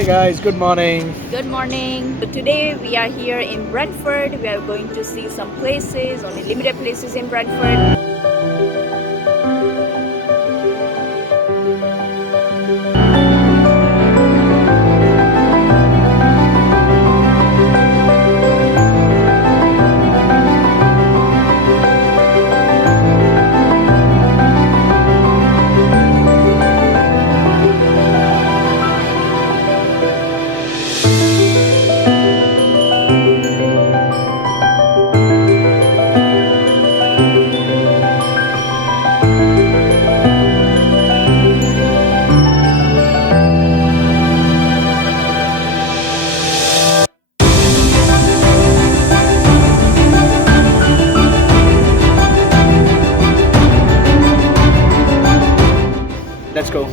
Hey guys, good morning. Good morning. So today we are here in Brantford. We are going to see some places, only limited places in Brantford. Let's go.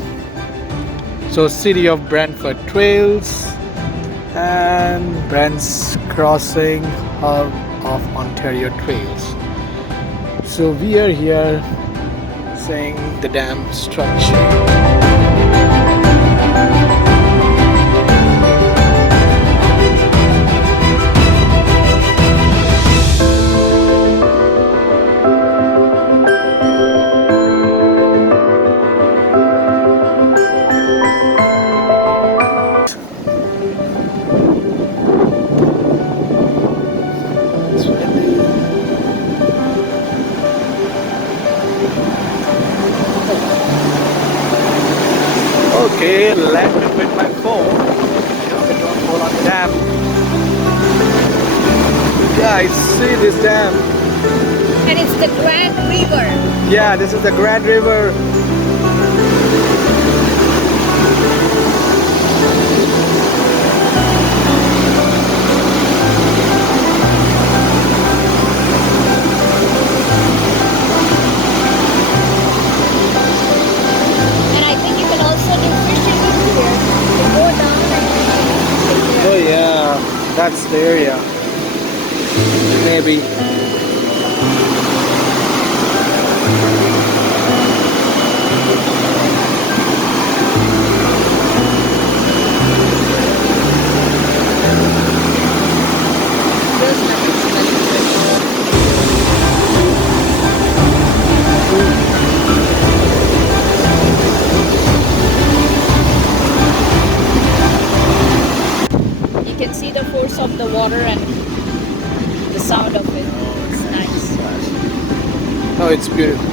So, city of Brantford trails and Brant's crossing hub of Ontario trails. So, we are here seeing the dam structure. Okay, let me put my phone. It don't fall on the dam. Guys, see this dam. And it's the Grand River. Yeah, this is the Grand River. And I think you can also do fishing in here. You go down and Oh yeah, that's the area. Maybe. you can see the force of the water and the sound of it. It's nice. Oh, it's beautiful.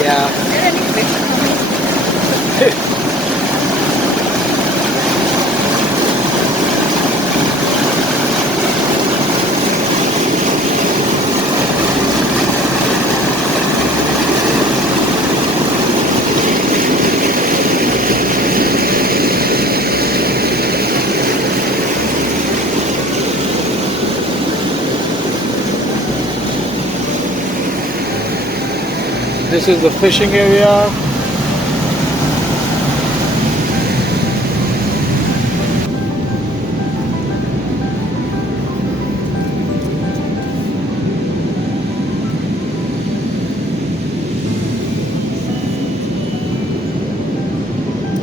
Yeah. Is there any fish coming? This is the fishing area.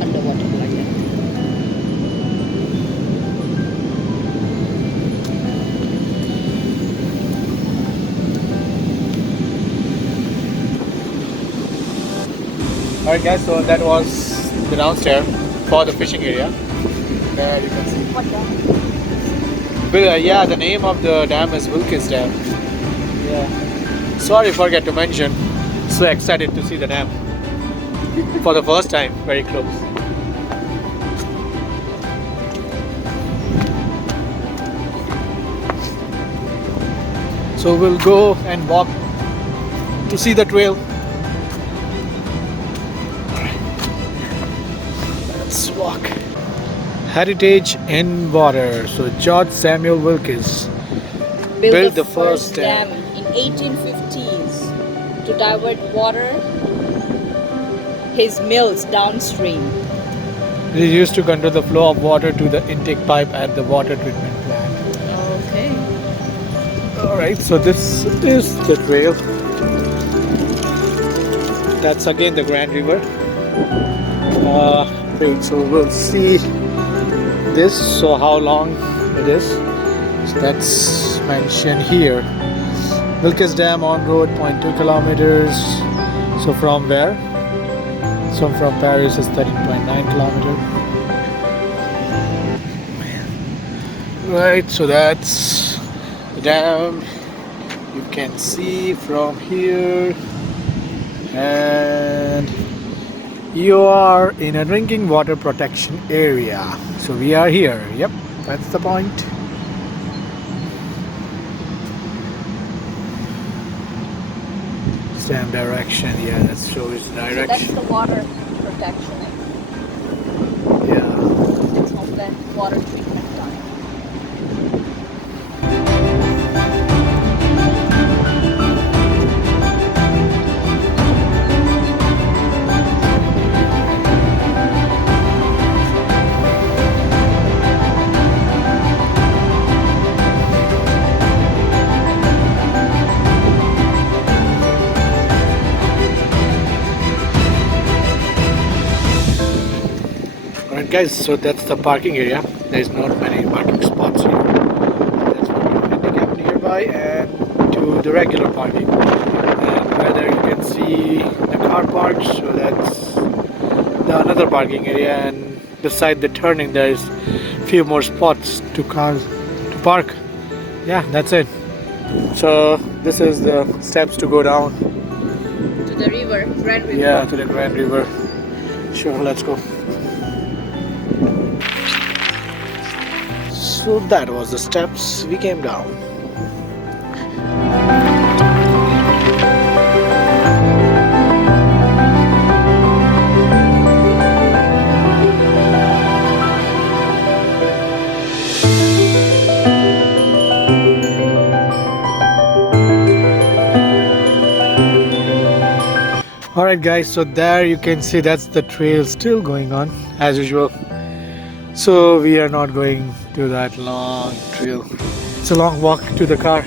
Underwater like that. Alright guys, so that was the downstairs for the fishing area. There you can see. What dam? But yeah, the name of the dam is Wilkes Dam. Yeah. Sorry, forget to mention. So excited to see the dam for the first time, very close. So we'll go and walk to see the trail. Let's walk. Heritage in water. So George Samuel Wilkes built the first dam in 1850s to divert water his mills downstream. It used to control the flow of water to the intake pipe at the water treatment plant. Okay. Alright, so this is the trail. That's again the Grand River. Great, so we'll see this, so how long it is. So that's mentioned here. Wilkes Dam on road 0.2 kilometers. So from where? So from Paris is 13.9 kilometers. Right, so that's the dam. You can see from here, and you are in a drinking water protection area. So we are here. Yep, that's the point. Same direction. Yeah, that shows direction. So that's the water protection. Yeah. Of that water treatment plant. Alright guys, so that's the parking area. There's not many parking spots here. That's from the handicap nearby and to the regular parking. And whether you can see the car park, so that's the another parking area, and beside the turning there's few more spots to cars to park. Yeah, that's it. So this is the steps to go down To the river, Grand River. yeah, to the Grand River. Sure, let's go. So that was the steps we came down. Alright guys, so there you can see that's the trail still going on as usual. So we are not going to that long trail. It's a long walk to the car.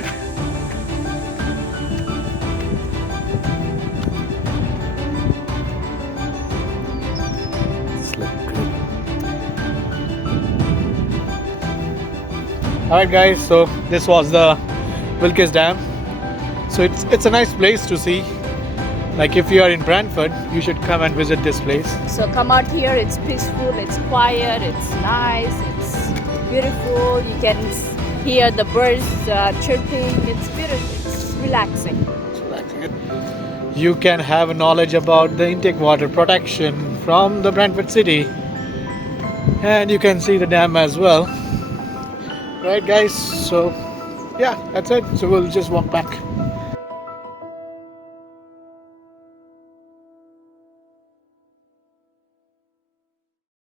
Alright guys, so this was the Wilkes Dam. So it's a nice place to see. Like if you are in Brantford, you should come and visit this place. So come out here, it's peaceful, it's quiet, it's nice, it's beautiful. You can hear the birds chirping. It's beautiful, it's relaxing. It's relaxing. You can have knowledge about the intake water protection from the Brantford city, and you can see the dam as well. Right guys, so yeah, that's it. So we'll just walk back.